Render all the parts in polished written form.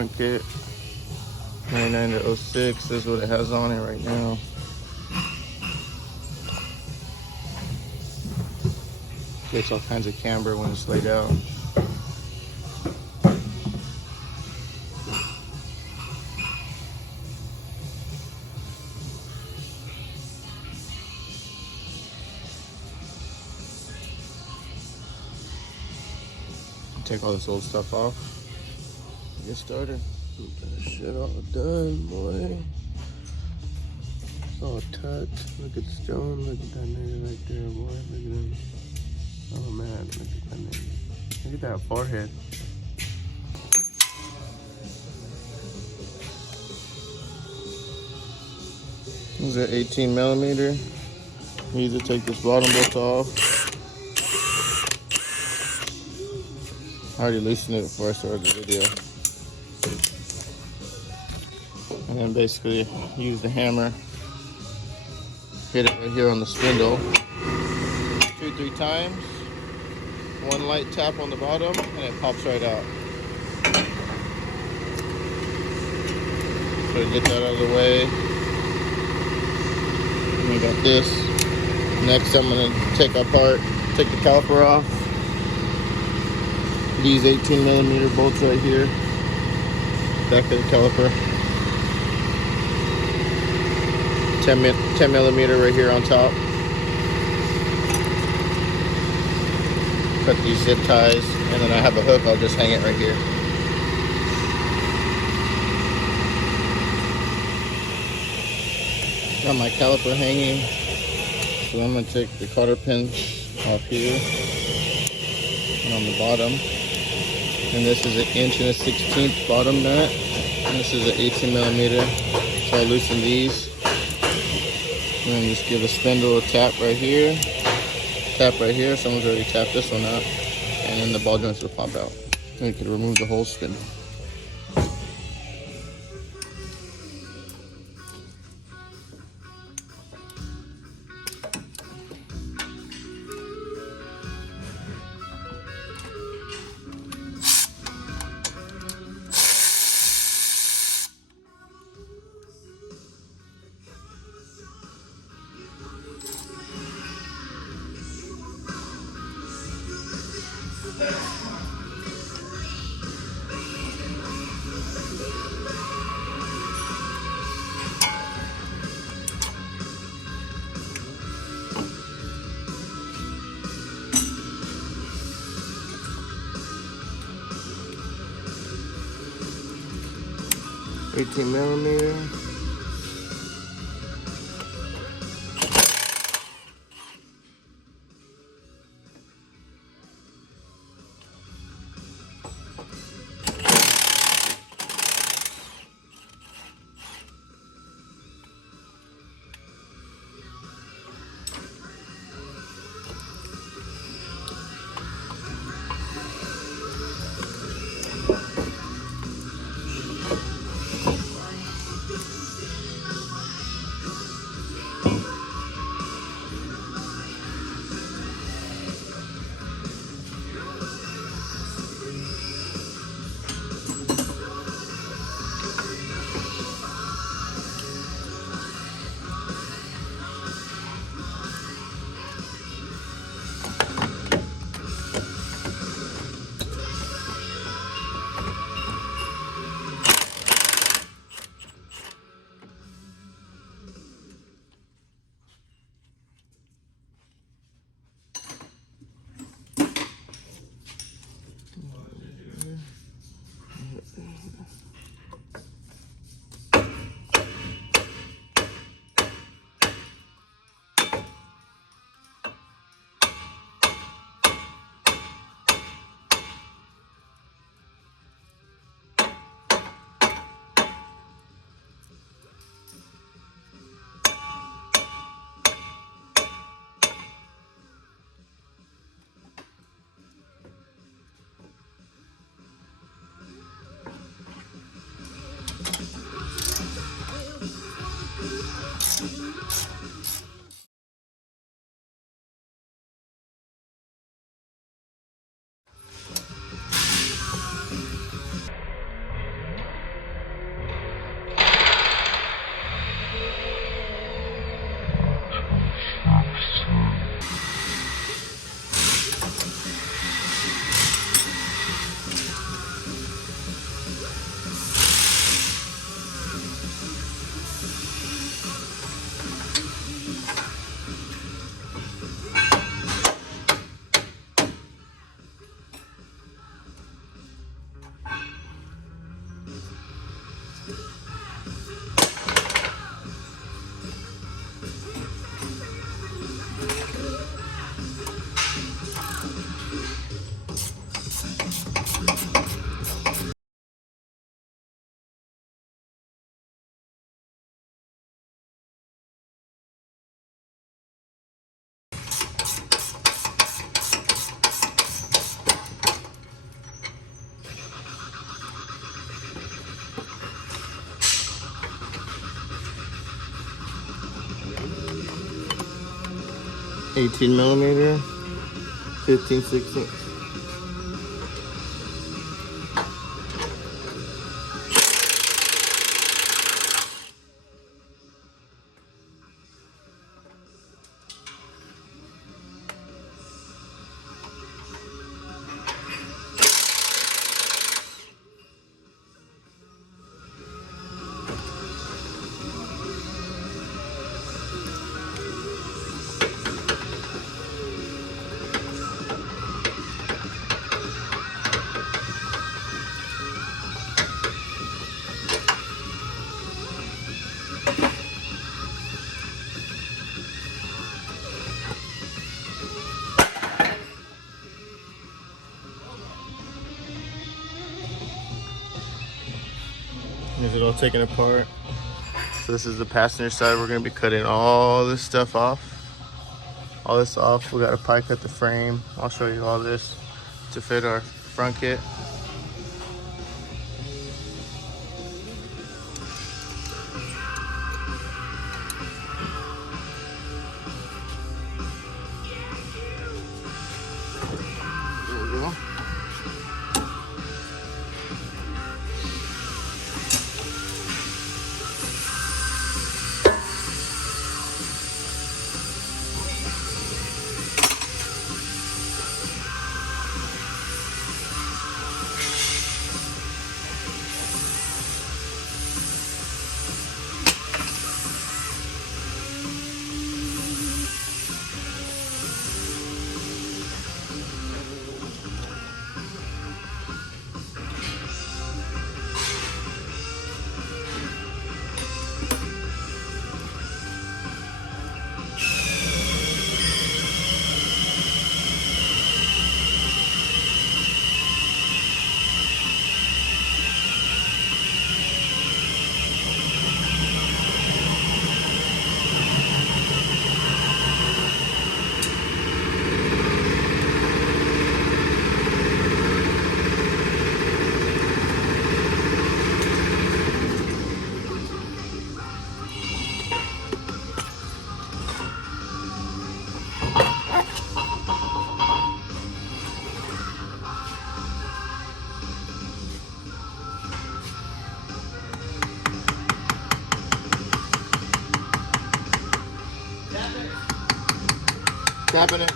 front kit. 99 to 06, this is what it has on it right now. Gets all kinds of camber when it's laid out. Take all this old stuff off. Get started. Get that shit all done, boy. It's all tucked. Look at Stone. Look at that nigga right there, boy. Look at him. Oh man, look at that nigga. Look at that forehead. This is an 18 millimeter. You need to take this bottom bolt off. I already loosened it before I started the video. And then basically use the hammer, hit it right here on the spindle 2-3 times. One light tap on the bottom and it pops right out. So get that out of the way. And we got this. Next I'm gonna take the caliper off. These 18 millimeter bolts right here, back of the caliper. 10 millimeter right here on top. Cut these zip ties, and then I have a hook, I'll just hang it right here. Got my caliper hanging, so I'm gonna take the cotter pins off here and on the bottom. And this is 1 1/16 bottom nut, and this is an 18 millimeter. So I loosen these, and then just give the spindle a tap right here, tap right here. Someone's already tapped this one out, and then the ball joints will pop out. And you can remove the whole spindle. 18 millimeter. 18 millimeter, 15/16. Is it all taken apart? So this is the passenger side. We're gonna be cutting all this stuff off. All this off. We gotta pie cut the frame. I'll show you all this to fit our front kit. There we go. Tapping it.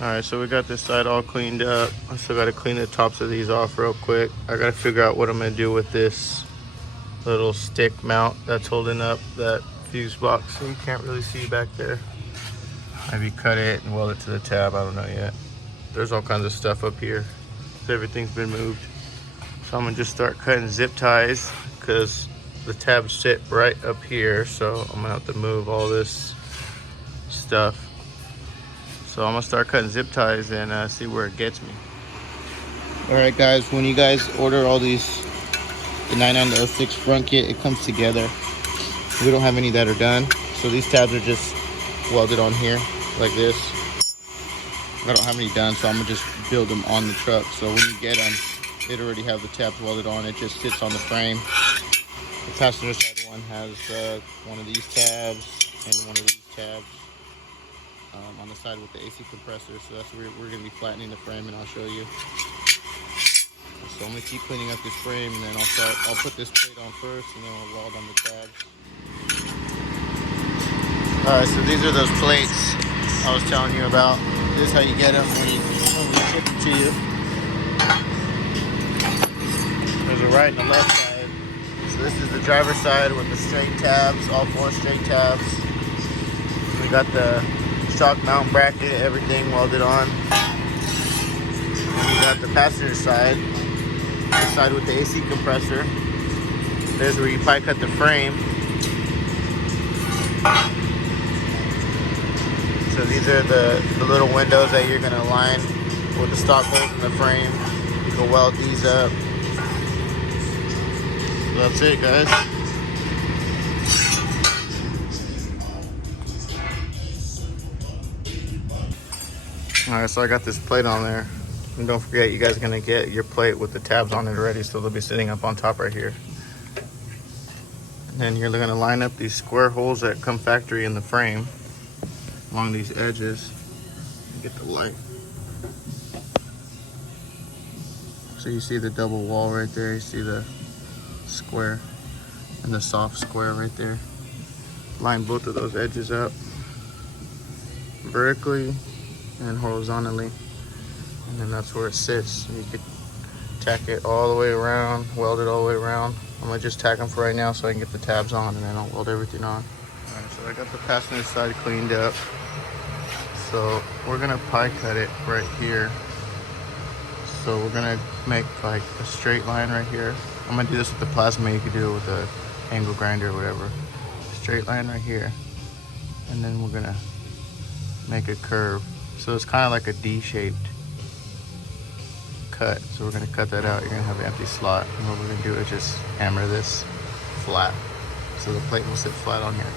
Alright, so we got this side all cleaned up. I still gotta clean the tops of these off real quick. I gotta figure out what I'm gonna do with this little stick mount that's holding up that fuse box, so you can't really see back there. Maybe cut it and weld it to the tab, I don't know yet. There's all kinds of stuff up here. Everything's been moved. So I'm gonna just start cutting zip ties because the tabs sit right up here, so I'm gonna have to move all this stuff. So I'm gonna start cutting zip ties and see where it gets me. All right, guys, when you guys order all these, the 9906 front kit, it comes together. We don't have any that are done, so these tabs are just welded on here like this. I don't have any done, so I'm gonna just build them on the truck. So when you get them, it already have the tabs welded on. It just sits on the frame. The passenger side one has one of these tabs and one of these tabs on the side with the AC compressor. So that's where we're gonna be flattening the frame, and I'll show you. So I'm gonna keep cleaning up this frame, and then I'll put this plate on first, and then I'll weld on the tabs. All right, so these are those plates I was telling you about. This is how you get them when we ship them to you. There's a right and a left side. So this is the driver's side with the straight tabs, all 4 straight tabs. We got the shock mount bracket, everything welded on. We got the passenger side, the side with the AC compressor. There's where you pipe cut the frame. So these are the little windows that you're gonna align with the stock holes in the frame. You can weld these up. So that's it, guys. Alright, so I got this plate on there. And don't forget, you guys are gonna get your plate with the tabs on it already, so they'll be sitting up on top right here. And then you're gonna line up these square holes that come factory in the frame along these edges. Get the light. So you see the double wall right there, you see the square and the soft square right there. Line both of those edges up vertically and horizontally, and then that's where it sits. You could tack it all the way around, weld it all the way around. I'm gonna just tack them for right now so I can get the tabs on, and then I'll weld everything on. All right, so I got the passenger side cleaned up. So we're gonna pie cut it right here. So we're gonna make like a straight line right here. I'm gonna do this with the plasma. You could do it with a angle grinder or whatever. Straight line right here, and then we're gonna make a curve. So it's kind of like a D-shaped cut. So we're gonna cut that out. You're gonna have an empty slot, and what we're gonna do is just hammer this flat, so the plate will sit flat on here.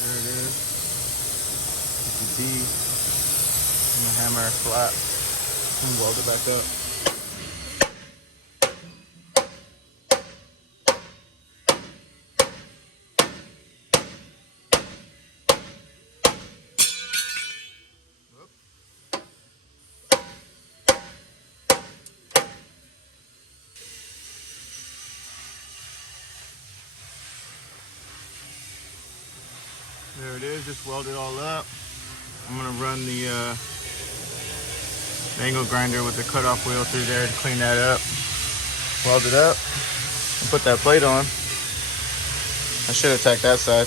There it is. You can see I'm gonna hammer it flat and weld it back up. There it is, just weld it all up. I'm gonna run the angle grinder with the cutoff wheel through there to clean that up. Weld it up and put that plate on. I should have tacked that side.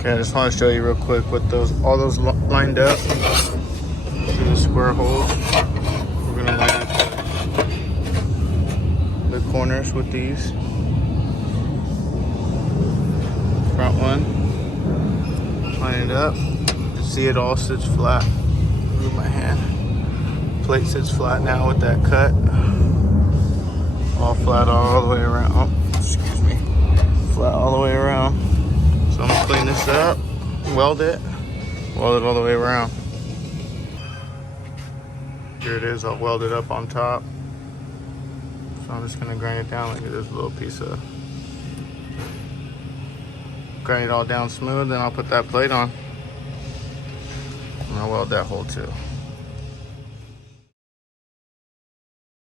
Okay, I just want to show you real quick with all those lined up through the square holes. We're gonna line up the corners with these. front one. Line it up. You see it all sits flat. Move my hand. Plate sits flat now with that cut. All flat all the way around. Oh, excuse me. Flat all the way around. So I'm gonna clean this up, weld it all the way around. Here it is, I'll weld it up on top. So I'm just gonna grind it down like this little piece of, grind it all down smooth, then I'll put that plate on. And I'll weld that hole too.